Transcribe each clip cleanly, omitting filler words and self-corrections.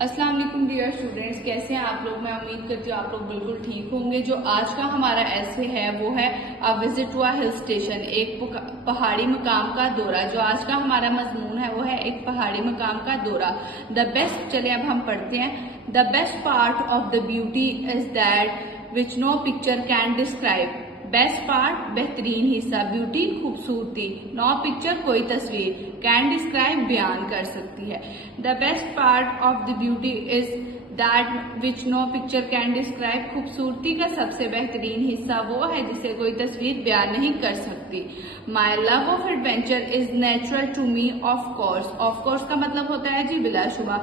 अस्सलाम वालेकुम dear students, कैसे हैं आप लोग। मैं उम्मीद करती हूँ आप लोग बिल्कुल ठीक होंगे। जो आज का हमारा ऐसे है वो है a visit to a hill station, एक पहाड़ी मकाम का दौरा। जो आज का हमारा मजमून है वो है एक पहाड़ी मकाम का दौरा। द बेस्ट, चलिए अब हम पढ़ते हैं। The best part of the beauty is that which no picture can describe. Best part, बेहतरीन हिस्सा, ब्यूटी खूबसूरती, नो पिक्चर कोई तस्वीर, कैन डिस्क्राइब बयान कर सकती है। The best part of the beauty is that which no picture can describe. खूबसूरती का सबसे बेहतरीन हिस्सा वो है जिसे कोई तस्वीर बयान नहीं कर सकती। My love of adventure is natural to me of course. Of course का मतलब होता है जी बिलाशुबा।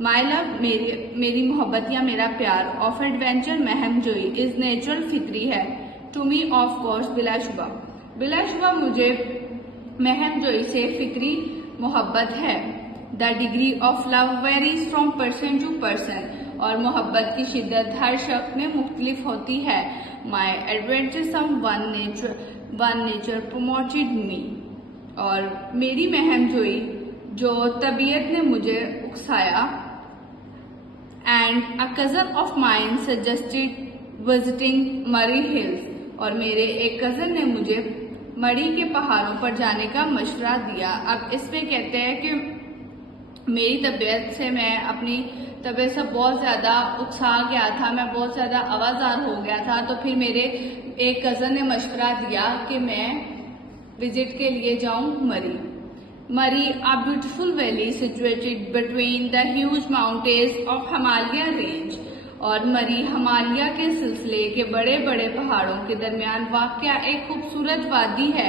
माई लव मेरी मोहब्बत या मेरा प्यार, ऑफ एडवेंचर महम जोई, इज नेचुरल फितरी है, टू मी ऑफ कोर्स बिलाशुबा। बिलाशुबा मुझे महम जोई से फिक्री मोहब्बत है। The degree of love varies from person to person, और मोहब्बत की शिद्दत हर शख्स में मुख्तलिफ होती है। माई एडवेंचर सम वन नेचर प्रोमोटेड मी, और मेरी महम जोई जो तबीयत ने मुझे उकसाया। And a cousin of mine suggested visiting मरी हिल्स, और मेरे एक कजन ने मुझे मरी के पहाड़ों पर जाने का मशवरा दिया। अब इसमें कहते हैं कि मेरी तबीयत से, मैं अपनी तबीयत से बहुत ज़्यादा उकसा गया था, मैं बहुत ज़्यादा आवाज़ार हो गया था। तो फिर मेरे एक कज़न ने मशवरा दिया कि मैं विजिट के लिए जाऊं मरी। मरी, a beautiful valley situated between the huge mountains of Himalaya range, और मरी हिमालय के सिलसिले के बड़े बड़े पहाड़ों के दरमियान वाक़या एक खूबसूरत वादी है।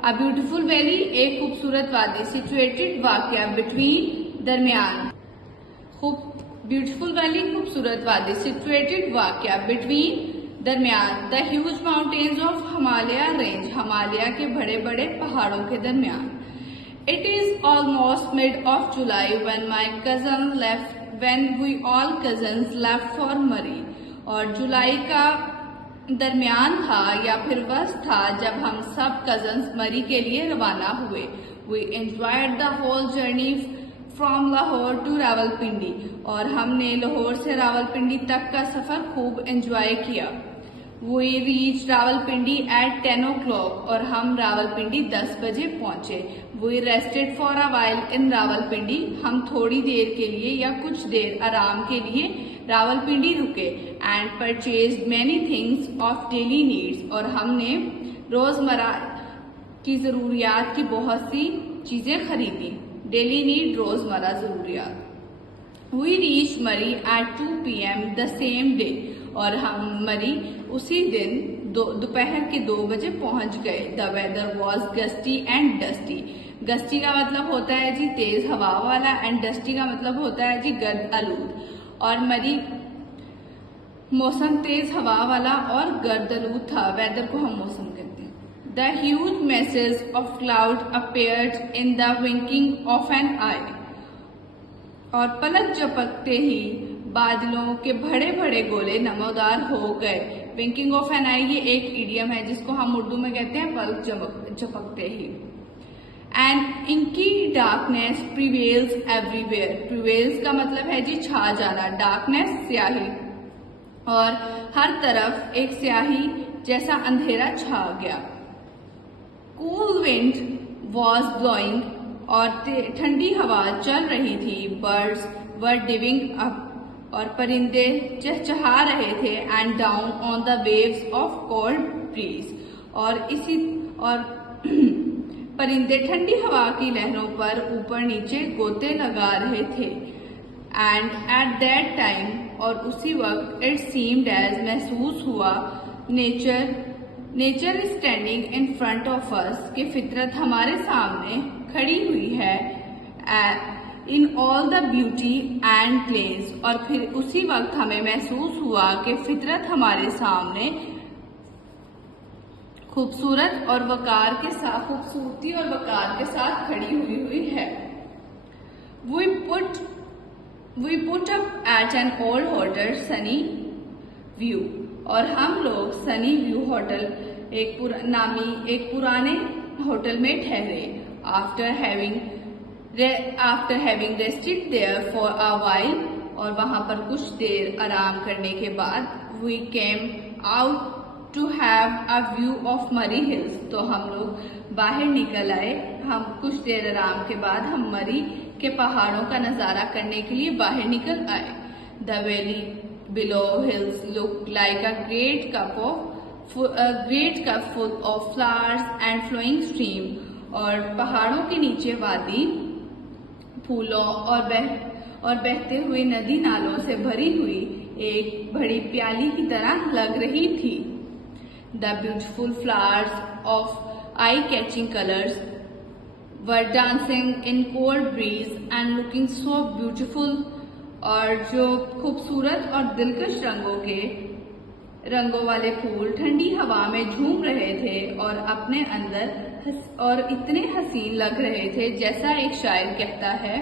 अ ब्यूटीफुल वैली, एक खूबसूरत वादी, सिचुएटेड वाक़या, बिटवीन दरमियान, ब्यूटीफुल वैली खूबसूरत वादी, सिचुएटेड वाक़या, बिटवीन दरमियान, the huge mountains of Himalaya range, Himalaya के बड़े बड़े पहाड़ों के दरमियान। It is almost mid of July when my cousin left, when we all cousins left for मरी, और जुलाई का दरमियान था या फिर वस्त था जब हम सब कजन्स मरी के लिए रवाना हुए। We enjoyed the whole journey from Lahore to Rawalpindi, और हमने लाहौर से रावलपिंडी तक का सफर खूब एंजॉय किया। We reached Rawalpindi at 10 o'clock, और हम रावलपिंडी 10 बजे पहुंचे। We rested for a while in Rawalpindi, हम थोड़ी देर के लिए या कुछ देर आराम के लिए रावलपिंडी रुके। And purchased many things of daily needs, और हमने रोजमर्रा की जरूरियात की बहुत सी चीजें खरीदी। डेली नीड, रोजमर्रा जरूरियात। We reached मरी at 2 PM the same day, और हम मरी उसी दिन दोपहर के 2 बजे पहुंच गए। The weather was gusty and dusty. Gusty का मतलब होता है जी तेज हवा वाला, एंड डस्टी का मतलब होता है जी गर्द आलूद। और मरी मौसम तेज हवा वाला और गर्द आलूद था। वेदर को हम मौसम कहते हैं। The huge masses of cloud appeared in the winking of an eye, और पलक झपकते ही बादलों के बड़े बड़े गोले नमोदार हो गए। विंकिंग ऑफ एन आई ये एक इडियम है जिसको हम उर्दू में कहते हैं पलक झपकते ही। And inky darkness prevails everywhere. Prevails का मतलब है जी छा जाना, डार्कनेस स्याही, और हर तरफ एक स्याही जैसा अंधेरा छा गया। कूल विंड वॉज ब्लोइंग, और ठंडी हवा चल रही थी। बर्ड्स वर डिविंग अप, और परिंदे चहचहा रहे थे। And down on the waves of cold bridge, और परिंदे ठंडी हवा की लहरों पर ऊपर नीचे गोते लगा रहे थे। एंड एट दैट टाइम, और उसी वक्त, इट सीम्ड एज, महसूस हुआ, nature standing in front of us, कि फितरत हमारे सामने खड़ी हुई है। In all the beauty and glaze, और फिर उसी वक्त हमें महसूस हुआ कि फितरत हमारे सामने खूबसूरत और वकार के साथ, खूबसूरती और वकार के साथ खड़ी हुई है। We put up at an old hotel, Sunny view, और हम लोग सनी व्यू होटल एक पुराने होटल में ठहरे। After having After having rested there for a while, और वहाँ पर कुछ देर आराम करने के बाद we came out to have a view of Murray Hills. तो हम लोग बाहर निकल आए। हम कुछ देर आराम के बाद हम मरी के पहाड़ों का नजारा करने के लिए बाहर निकल आए। The valley below hills looked like a great cup full of flowers and flowing stream. और पहाड़ों के नीचे वादी फूलों और बहते हुए नदी नालों से भरी हुई एक बड़ी प्याली की तरह लग रही थी। The beautiful flowers of eye-catching colors were dancing in cold breeze and looking so beautiful. और जो खूबसूरत और दिलकश रंगों वाले फूल ठंडी हवा में झूम रहे थे और अपने अंदर और इतने हसीन लग रहे थे, जैसा एक शायर कहता है,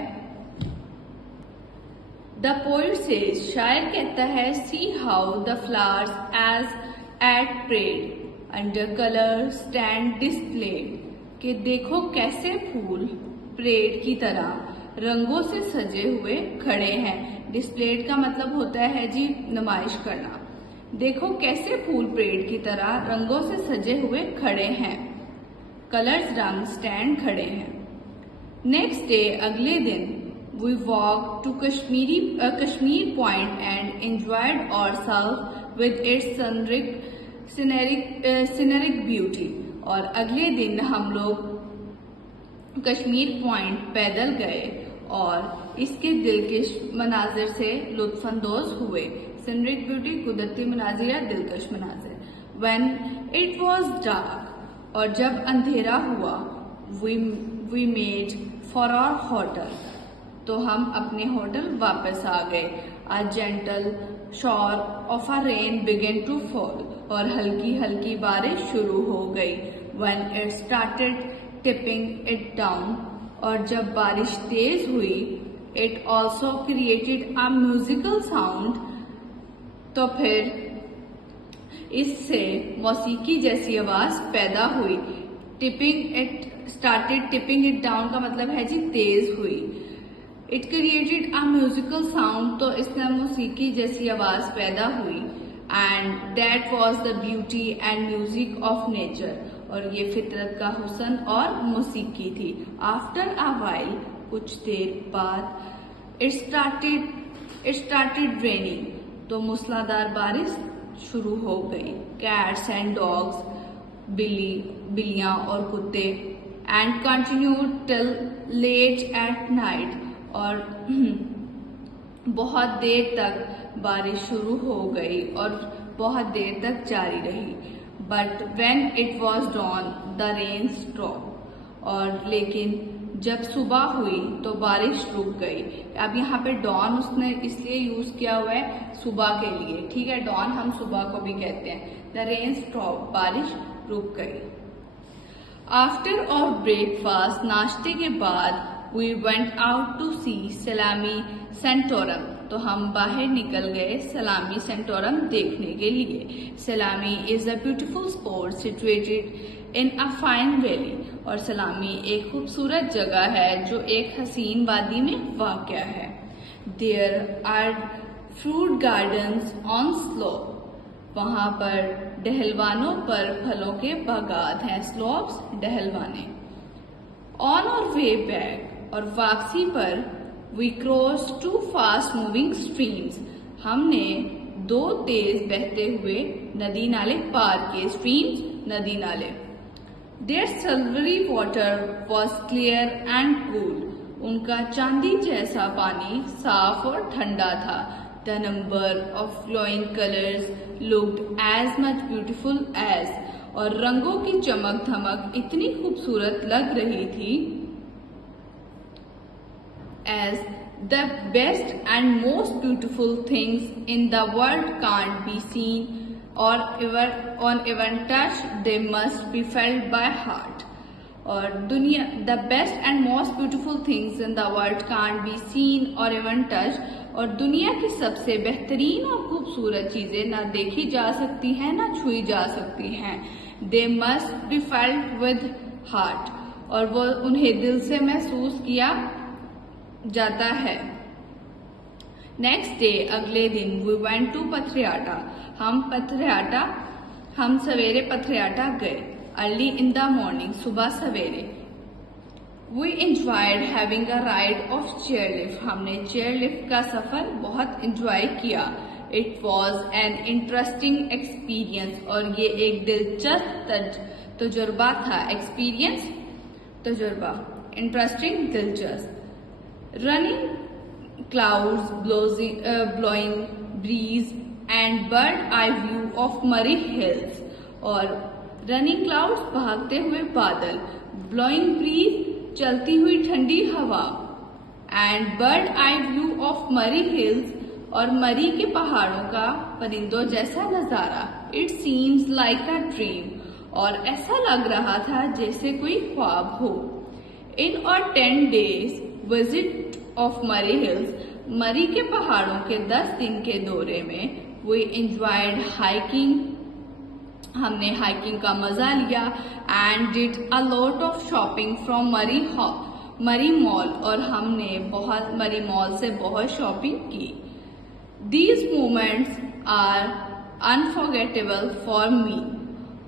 The poet says, शायर कहता है, see how the flowers as at parade under colors stand displayed, कि देखो कैसे फूल परेड की तरह रंगों से सजे हुए खड़े हैं। डिस्प्लेड का मतलब होता है जी नुमाइश करना। देखो कैसे फूल परेड की तरह रंगों से सजे हुए खड़े हैं। कलर्स रंग स्टैंड खड़े हैं। नेक्स्ट डे अगले दिन we walked to Kashmir Point and enjoyed ourselves with its scenic beauty. और अगले दिन हम लोग कश्मीर पॉइंट पैदल गए और इसके दिलकश मनाजिर से लुत्फानंदोज हुए। सीनरिक ब्यूटी कुदरती मनाजिर या दिलकश मनाजिर। When it was dark, और जब अंधेरा हुआ, we made for our hotel, तो हम अपने होटल वापस आ गए। A gentle shower of a rain began to fall, और हल्की हल्की बारिश शुरू हो गई। When it started tipping it down, और जब बारिश तेज हुई, it also created a musical sound, तो फिर इससे मौसीकी जैसी आवाज पैदा हुई। Started tipping it down का मतलब है जी तेज हुई। It created a musical sound, तो इसने मौसीकी जैसी आवाज पैदा हुई। And that was the beauty and music of nature, और ये फितरत का हुस्न और मौसीकी थी। After a while, कुछ देर बाद it started raining, तो मूसलाधार बारिश शुरू हो गई। Cats and dogs, बिल्लियां और कुत्ते, and continued till late at night, और बहुत देर तक बारिश शुरू हो गई और बहुत देर तक जारी रही। But when it was dawn, the rain stopped, और लेकिन जब सुबह हुई तो बारिश रुक गई। अब यहाँ पे डॉन उसने इसलिए यूज किया हुआ है सुबह के लिए, ठीक है। डॉन हम सुबह को भी कहते हैं। द रेन स्टॉप, बारिश रुक गई। आफ्टर और ब्रेकफास्ट, नाश्ते के बाद, वी वेंट आउट टू सी सलामी सेंटोरम, तो हम बाहर निकल गए सलामी सेंटोरम देखने के लिए। सलामी is a beautiful spot situated in a fine valley, और सलामी एक खूबसूरत जगह है जो एक हसीन वादी में वाक़या है। There are fruit gardens on slope, वहां पर डहलवानों पर फलों के बागात हैं। स्लोप्स डहलवाने। ऑन और वे बैक, और वापसी पर, we cross two fast moving streams, हमने दो तेज बहते हुए नदी नाले पार किए। स्ट्रीम्स नदी नाले। Their silvery water was clear and cool, उनका चांदी जैसा पानी साफ और ठंडा था। The number of flowing colours looked as much beautiful as, और रंगों की चमक धमक इतनी खूबसूरत लग रही थी। As the best and most beautiful things in the world can't be seen or even touched, they must be felt by heart. और the best and most beautiful things in the world can't be seen or even touched, और दुनिया की सबसे बेहतरीन और खूबसूरत चीजें ना देखी जा सकती हैं ना छुई जा सकती हैं। They must be felt with heart, और वो उन्हें दिल से महसूस किया जाता है। नेक्स्ट डे, अगले दिन, वी वेंट टू पथरियाटा, हम सवेरे पथरियाटा गए। अर्ली इन द मॉर्निंग, सुबह सवेरे। We enjoyed having a ride of chairlift, हमने चेयरलिफ्ट का सफर बहुत एंजॉय किया। It was an interesting experience, और ये एक दिलचस्प तजुर्बा था। एक्सपीरियंस, तजुर्बा, इंटरेस्टिंग, दिलचस्प। Running clouds, blowing breeze and bird eye view of Murree hills, और रनिंग क्लाउड्स, भागते हुए बादल, ब्लोइंग ब्रीज, चलती हुई ठंडी हवा, and bird eye view of Murree hills, और मरी के पहाड़ों का परिंदों जैसा नजारा। It seems like a dream, और ऐसा लग रहा था जैसे कोई ख्वाब हो। इन our 10 days visit of Murree hills, Murree के पहाड़ों के 10 दिन के दौरे में, वी एंजॉयड हाइकिंग, हमने हाइकिंग का मजा लिया। And did a lot of shopping from Murree mall, और हमने मरी मॉल से बहुत शॉपिंग की। These moments are unforgettable for me,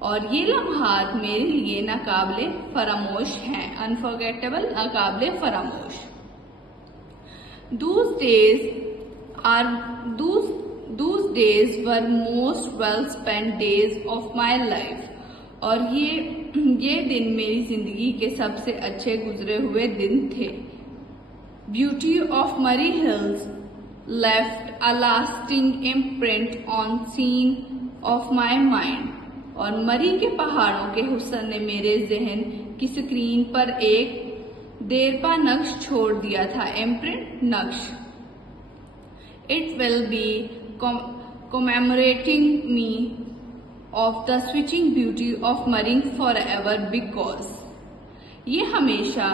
और ये लम्हात मेरे लिए नाकाबिले फरामोश हैं। अनफॉरगेटेबल, नाकाबिले फरामोश। Those days were most well spent days of my life, और ये दिन मेरी जिंदगी के सबसे अच्छे गुजरे हुए दिन थे। Beauty of Murray Hills left a lasting imprint on scene of my mind, और मरी के पहाड़ों के हुस्न ने मेरे जहन की स्क्रीन पर एक देरपा नक्श छोड़ दिया था। इम्प्रिंट, नक्श। It will be commemorating me of the switching beauty of Murray forever, because ये हमेशा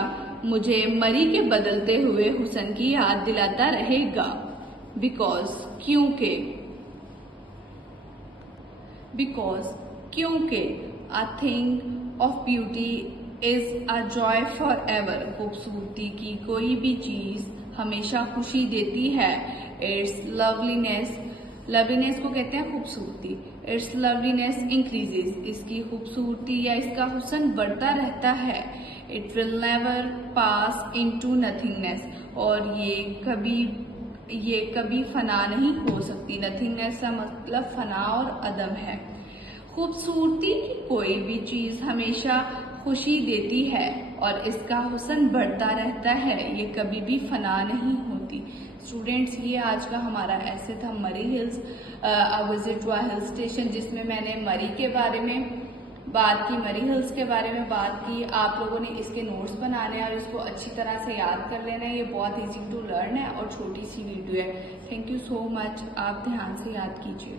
मुझे मरी के बदलते हुए हुस्न की याद दिलाता रहेगा। Because, क्योंकि a thing of beauty is a joy forever, खूबसूरती की कोई भी चीज हमेशा खुशी देती है। इट्स लवलीनेस को कहते हैं खूबसूरती। इट्स लवलीनेस इंक्रीजेस, इसकी खूबसूरती या इसका हुस्न बढ़ता रहता है। It will never pass into nothingness, और ये कभी फना नहीं हो सकती। नथिंगनेस का मतलब फना और अदम है। खूबसूरती की कोई भी चीज हमेशा खुशी देती है, और इसका हुस्न बढ़ता रहता है, ये कभी भी फना नहीं होती। स्टूडेंट्स, ये आज का हमारा ऐसे था Murree hills, a visit to a hill station, जिसमें मैंने मरी के बारे में बात की, मरी हिल्स के बारे में बात की। आप लोगों ने इसके नोट्स बनाने हैं और इसको अच्छी तरह से याद कर लेना है। ये बहुत इजी टू लर्न है और छोटी सी वीडियो है। थैंक यू सो मच, आप ध्यान से याद कीजिए।